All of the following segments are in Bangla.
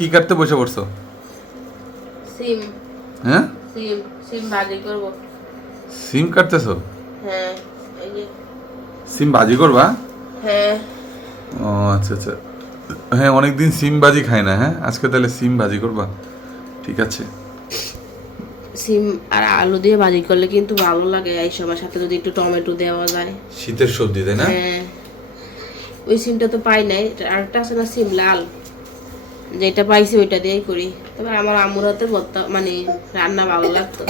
কি কাটতে বসে পড়ছো? সিম। হ্যাঁ, সিম সিম ভাজি করব। সিম কাটতেছো? হ্যাঁ, এই যে। সিম ভাজি করবা? হ্যাঁ। ও আচ্ছা আচ্ছা। হ্যাঁ, অনেকদিন সিম ভাজি খাই না। হ্যাঁ, আজকে তাহলে সিম ভাজি করবা? ঠিক আছে। সিম আর আলু দিয়ে ভাজি করলে কিন্তু ভালো লাগে, এই সময় সাথে যদি একটু টমেটো দেওয়া যায়। শীতের সবজি তাই না? হ্যাঁ, ওই সিমটা তো পাই নাই, আরেকটা আছে না সিম লাল, যেটা পাইছি ওইটা দিয়েই করি। তবে আমার আম্মুর হাতে ভর্তা মানে রান্না ভালো লাগতো,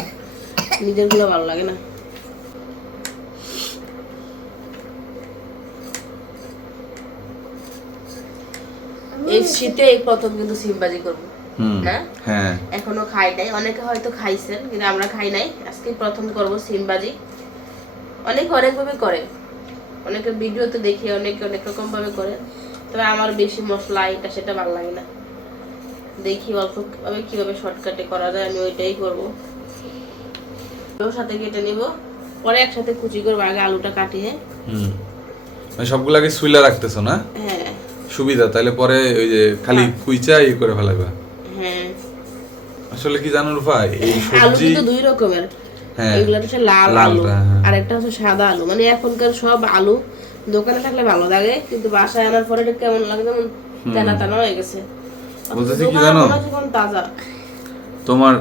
নিজের গুলো ভালো লাগে না। এই শীতে এই প্রথম কিন্তু সিম ভাজি করবো না। হ্যাঁ, এখনো খাই নাই, অনেকে হয়তো খাইছেন কিন্তু আমরা খাই নাই, আজকে প্রথম করব সিম ভাজি। অনেকে অনেক ভাবে করে, অনেকের ভিডিওতে দেখি অনেকে অনেক রকম ভাবে করে, তবে আমার বেশি মশলা এটা সেটা ভালো লাগে না। দেখি অল্প ভাবে কিভাবে শর্টকাটে করা যায়, আমি ওইটাই করবো। ওর সাথে কেটে নিব, পরে একসাথে কুচি করবো, আগে আলুটা কাটিয়ে। মানে সবগুলাকে সুইলা রাখতেছো না? হ্যাঁ। সুবিধা, তাহলে পরে ওই যে খালি কুইচা ই করে ফেলাবা। হ্যাঁ, আসলে কি জানো রূপা, এই আলু সবজি কিন্তু দুই রকমের। হ্যাঁ, এগুলো হচ্ছে লাল আলু, লালটা, হ্যাঁ। আর একটা হচ্ছে সাদা আলু। মানে এখনকার সব আলু দোকানে থাকলে ভালো লাগে, কিন্তু বাসায় আনার পরে এটা কেমন লাগে, যেমন টানা টানা হয়ে গেছে। বলতেছি কি জানো, তাজা। তোমার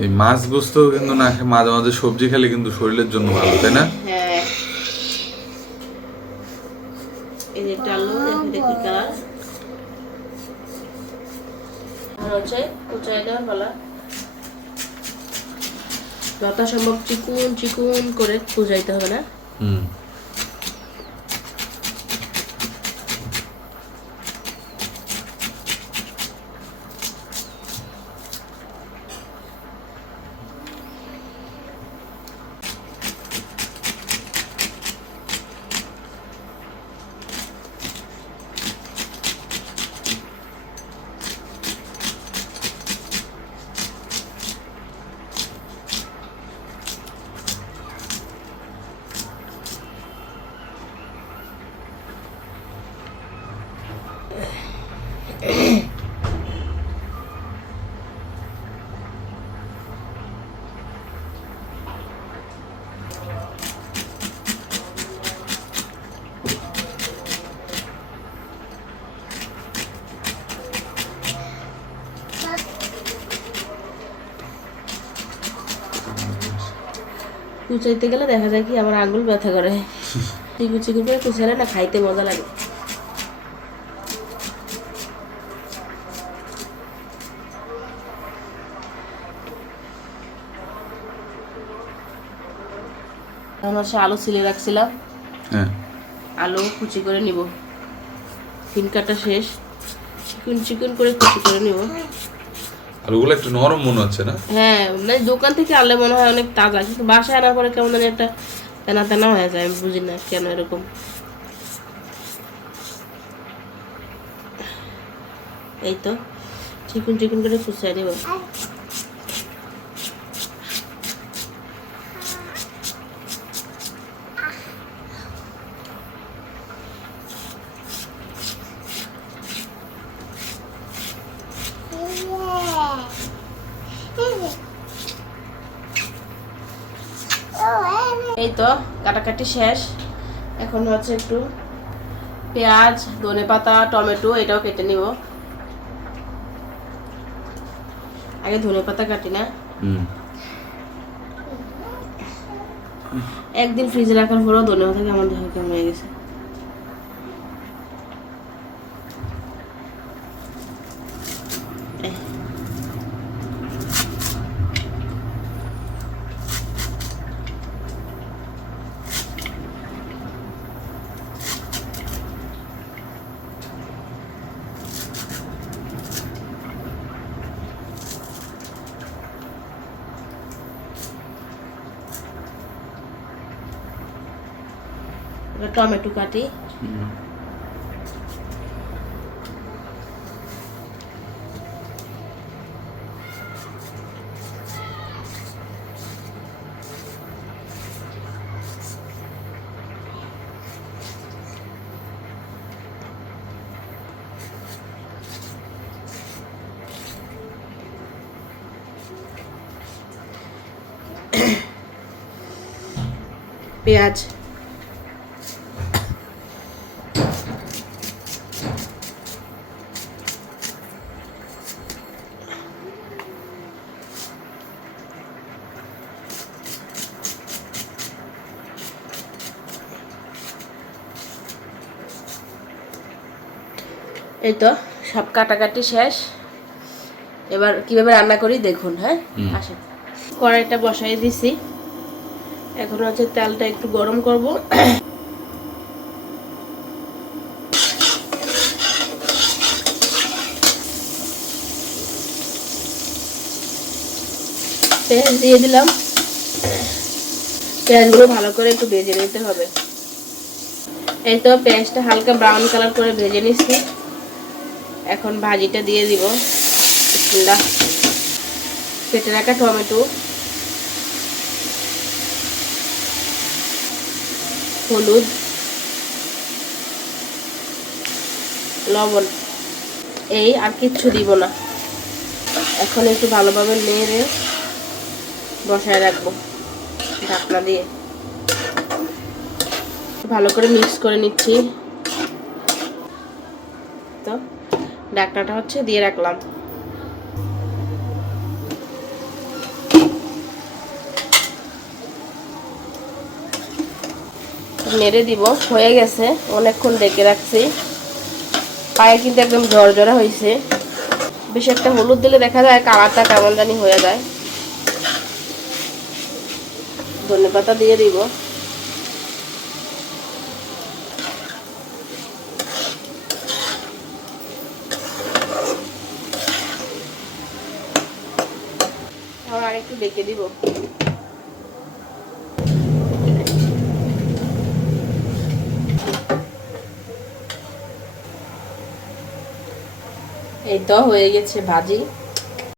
এই মাছ গোস্ত কিন্তু না খেয়ে মাঝে মাঝে সবজি খেলে কিন্তু শরীরের জন্য ভালো, তাই না? হ্যাঁ, এই যে একটা আলু দেখি কালার, আর হচ্ছে কুচাই দেওয়া ফলা, যথাসম্ভব চিকুন চিকুন করে কুচাইতে হবে না। হুম। কুচাইতে গেলে দেখা যায় কি আমার আঙুল ব্যথা করে। চিকু চিকু করে কুচাইলে না খাইতে মজা লাগে। এখন হচ্ছে আলু ছিলে রাখছিলাম, হ্যাঁ, আলু কুচি করে নিব। পিন কাটা শেষ, চিকুন চিকুন করে কুচি করে নিব। আলুগুলো একটু নরম মনে হচ্ছে না? হ্যাঁ, মানে দোকান থেকে আনলে মনে হয় অনেক তাজা, কিন্তু বাসায় আনার পরে কেমন জানি একটা তেনা তেনা হয়ে যায়, আমি বুঝি না কেন এরকম। এই তো চিকুন চিকুন করে কুচাই নিব। এই তো কাটাকাটি শেষ, এখন হচ্ছে একটু পেঁয়াজ, ধনেপাতা, টমেটো এটাও কেটে নিব। আগে ধনেপাতা কাটি না, একদিন ফ্রিজে রাখার পরেও ধনেপাতা আমার দেহ কেমন হয়ে গেছে। টমেটো কাটি, পেঁয়াজ, এই তো সব কাটাকাটি শেষ। এবার কিভাবে রান্না করি দেখুন। হ্যাঁ, আসেন। কড়াইটা বসাই দিছি, এখন হচ্ছে তেলটা একটু গরম করব। পেঁয়াজ দিয়ে দিলাম, পেঁয়াজগুলো ভালো করে একটু ভেজে নিতে হবে। এই তো পেঁয়াজটা হালকা ব্রাউন কালার করে ভেজে নিচ্ছি, এখন ভাজিটা দিয়ে দিব। বিসমিল্লাহ। কেটে রাখা টমেটো, হলুদ, লবণ, এই আর কিচ্ছু দিব না। এখন একটু ভালোভাবে নেড়ে বসায় রাখবো ঢাকনা দিয়ে। ভালো করে মিক্স করে নিচ্ছি। তো ঢাকনাটা হচ্ছে দিয়ে রাখলাম। নেড়ে দিব। হয়ে গেছে, অনেকক্ষণ ডেকে রাখছি। পায়ে কিন্তু একদম ঝরঝরা হয়েছে। বেশি একটা হলুদ দিলে দেখা যায় কালারটা কেমন জানি হয়ে যায়। ধনেপাতা দিয়ে দিব। আর একটু ডেকে দিব। এই তো হয়ে গেছে ভাজি।